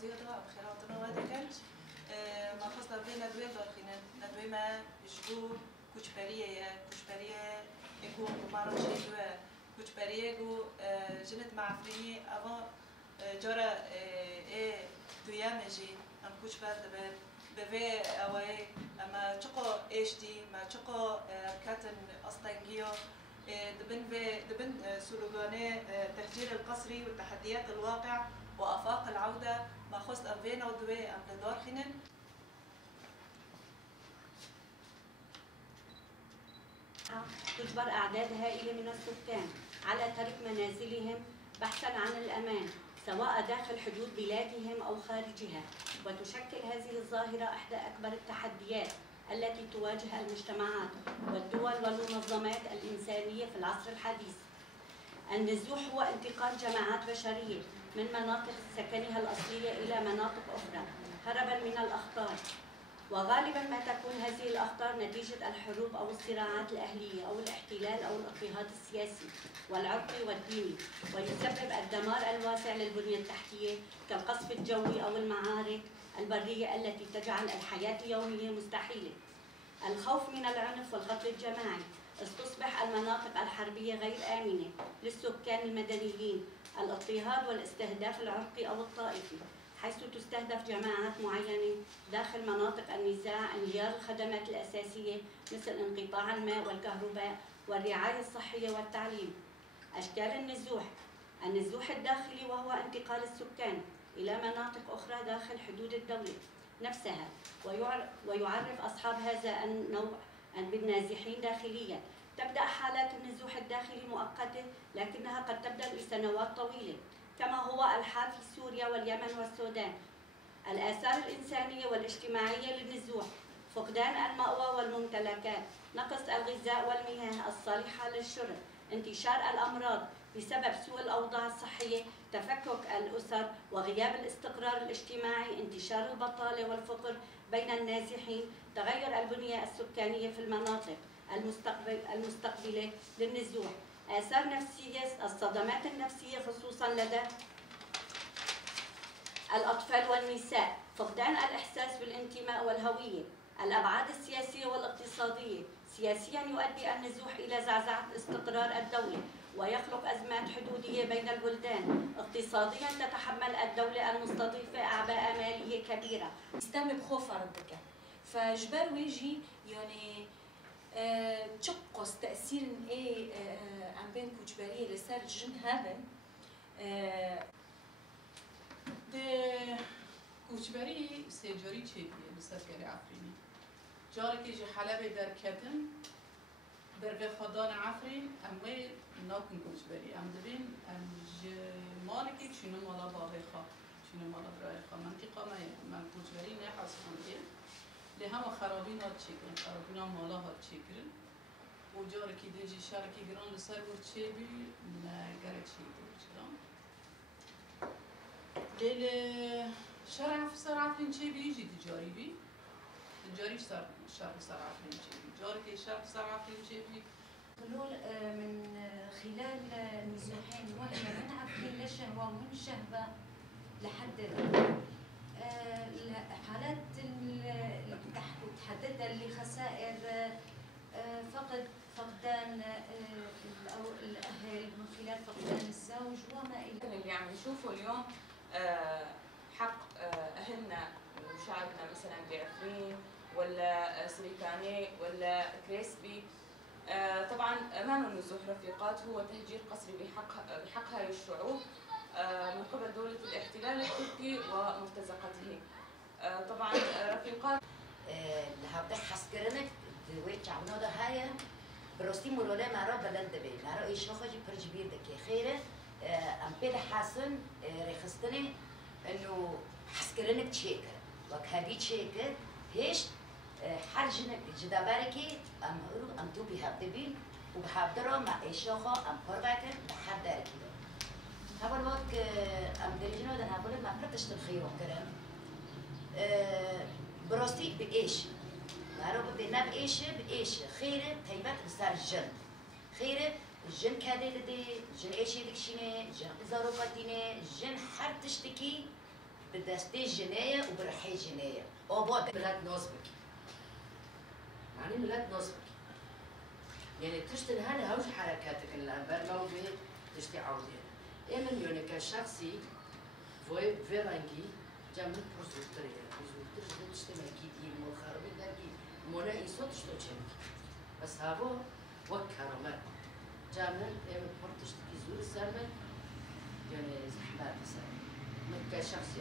زيادة بخيراتنا ودكت ما خصنا بين ندوي دارخنا ندوي ما يشبو كوشبرية يكون ممارس شيء كوشبرية جو جنت معفريني أما جرى دويامجي أم كوشبر دبر بفي أوي أما تقو إيشتي ما تقو كاتن أسطنجيو دبن سلوغاني تهجير القسري والتحديات الواقع وآفاق العودة ما خص أمفينا ودوي أم لدار خنن تجبر أعداد هائلة من السكان على ترك منازلهم بحثاً عن الأمان سواء داخل حدود بلادهم أو خارجها، وتشكل هذه الظاهرة إحدى أكبر التحديات التي تواجه المجتمعات والدول والمنظمات الإنسانية في العصر الحديث. النزوح هو انتقال جماعات بشرية من مناطق سكنها الأصلية إلى مناطق أخرى هرباً من الأخطار، وغالباً ما تكون هذه الأخطار نتيجة الحروب أو الصراعات الأهلية أو الاحتلال أو الاضطهاد السياسي والعرقي والديني، ويسبب الدمار الواسع للبنية التحتية كالقصف الجوي أو المعارك البرية التي تجعل الحياة اليومية مستحيلة. الخوف من العنف والقتل الجماعي استصبح المناطق الحربية غير آمنة للسكان المدنيين، الاضطهاد والاستهداف العرقي أو الطائفي، حيث تستهدف جماعات معينة داخل مناطق النزاع انهيار الخدمات الأساسية مثل انقطاع الماء والكهرباء والرعاية الصحية والتعليم. أشكال النزوح الداخلي وهو انتقال السكان إلى مناطق أخرى داخل حدود الدولة نفسها، ويعرف أصحاب هذا النوع بالنازحين داخليا. تبدأ حالات النزوح الداخلي مؤقتة لكنها قد تبدأ لسنوات طويلة كما هو الحال في سوريا واليمن والسودان. الآثار الإنسانية والاجتماعية للنزوح: فقدان المأوى والممتلكات، نقص الغذاء والمياه الصالحة للشرب، انتشار الأمراض بسبب سوء الأوضاع الصحية، تفكك الأسر وغياب الاستقرار الاجتماعي، انتشار البطالة والفقر بين النازحين، تغير البنية السكانية في المناطق المستقبلة للنزوح، آثار نفسية، الصدمات النفسية خصوصا لدى الأطفال والنساء، فقدان الإحساس بالانتماء والهوية، الأبعاد السياسية والاقتصادية. سياسيا يؤدي النزوح إلى زعزعة استقرار الدولة ويخلق أزمات حدودية بين البلدان. اقتصاديا تتحمل الدولة المستضيفة أعباء مالية كبيرة. يستمر بخوف ردك فجبر ويجي يعني تشقص تأثير إيه عم بين كوجبرية لسر جن هذا ده كوجبري سجاري چه لسر گری عفرینی جاری که جه حلبه در کتن در به خدان عفرین اموی ناکن کوچبری ام دبین ام مالکی چینو مالا باقی خواه چینو مالا برای خواه منطقه من کوچبری نه حاصل دیه لی همه خرابین هات چیکن خرابین ها مالا هات چیکن و جاری که دیجی شرکی گران لسر بود چه بی نه گره چی بود چرام لیل شرف سر عفرین چه بی جی تجاری بی تجاری شرف سر عفرین چه بی جاری که شرف سر عفرین چه بی حلول من خلال النزوحين وهي من عفرين لشهوة ومن شهبة لحد حالات تحددها لخسائر فقدان الأهل من خلال فقدان الزوج وما إلى اللي عم نشوفه اليوم حق أهلنا وشعبنا مثلا بعفرين ولا سريكاني ولا كريسبي. طبعا أمام النزوح رفيقات هو تهجير قسري بحق هاي الشعوب من قبل دولة الاحتلال التركي ومرتزقته. طبعا رفيقات هبدا حسكرنك دويت عمنا ده هاي برستي مولولا مرا بلند بي مرا ايش خاجي برجبير دكي خيره ام بيد حسن رخصتني انه حسكرنك تشيكر وكهبي تشيكر هيش حرجنك جداباركي ام تو بيهبدبين وبحضره مع ايشوخو ام قرباكن بحضركي هذا الوقت ام درجنو ده هقول ما برتش الخيوم كلام بروستي بايش معروف بنا بايش خيره طيبات بصار الجن خيره الجن كذا لدي الجن ايش يدك شينه الجن زارو قاتينه الجن حر تشتكي بدستي جناية وبرحي جناية أو بعد ملات نصبك يعني ملات نصبك يعني تشتري هلا هوش حركاتك اللي برموجي تشتي عودين إيمن يعني كشخصي في رنجي جامد بروزوتري بروزوتري تشتي مكيدي مخربي درجي مونا يسوت شتو تشمك بس هذا وكرمات جامد إيمن بروتشتي زور سامن يعني زحمات سامن كشخصي